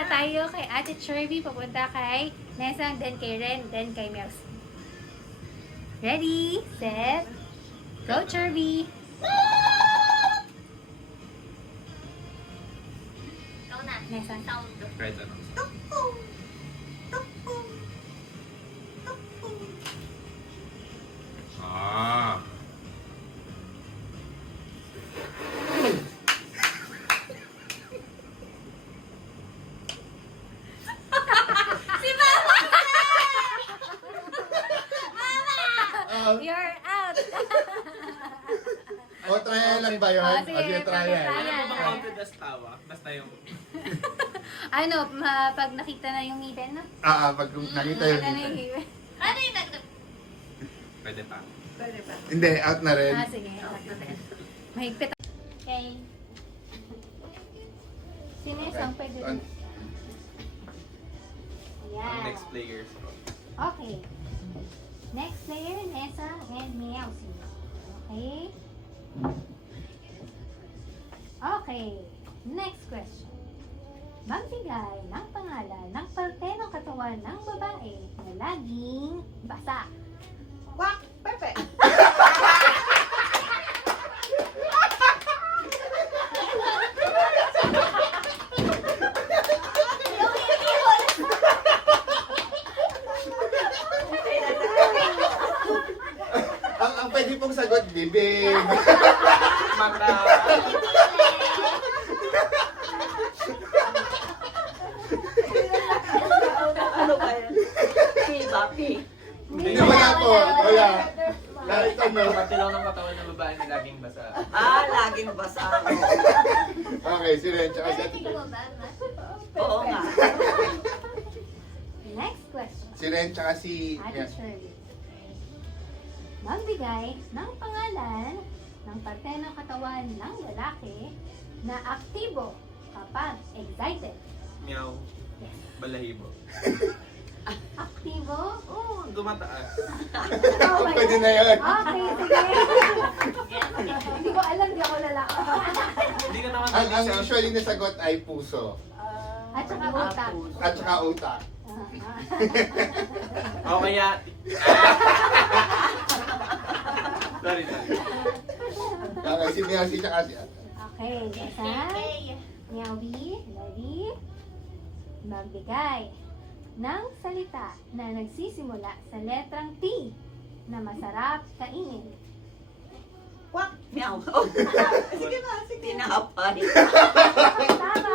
Tayo kay Ate Cherby, papunta kay Nesang, then kay Ren, then kay Meows. Ready, set, go Cherby! Ikaw na. Nesang. Sound. Kahit ano. Ah. You're out! O, trial lang ba yun? Oh, O, sige, sige, trial. trial. Ano ba counted as tawa? Basta yung... Ano, pag nakita na yung ngipin, no? Pag nakita yun. Nakita na yung ngipin. Ano yung nag... Pwede pa. Pwede ba? Hindi, out na rin. Sige. Mahigpit. Okay. Si Nesang, pwede din. Ang Ayan. next players. Okay. Next player, Nessa and Meowsy. Okay? Okay. Next question. Magbigay ng pangalan ng parte ng katawan ng babae na laging basa. Quack! Pepe! Ang pwede pong sagot, bibig. Mata! Ano ba yan? Papi. Hindi, wala po. Wala. Lahat ano. Pati lang ng katawan ng babae na laging basa. Laging basa. Okay, si Ren, tsaka si Ate Ikaw Cherby. ba? Oo nga. Next question. Si Ren, tsaka si... Ate Shirley. Magbigay ng pangalan ng parte ng katawan ng lalaki na aktibo kapag excited. Meow. Balahibo. Aktibo? Oo, gumataas. Pwede na yun. Okay, sige. Hindi ko alam, di ako lalaki. Hindi ka naman Ang usually na sagot ay puso. At saka utak. At saka utak. O kaya... Sorry. Okay, si Meowsy tsaka si Ate. Okay, isa. Meowie, ready? Magbigay ng salita na nagsisimula sa letrang T na masarap kainin. Quack! Meow. Sige na, sige. Tinapay. Tama!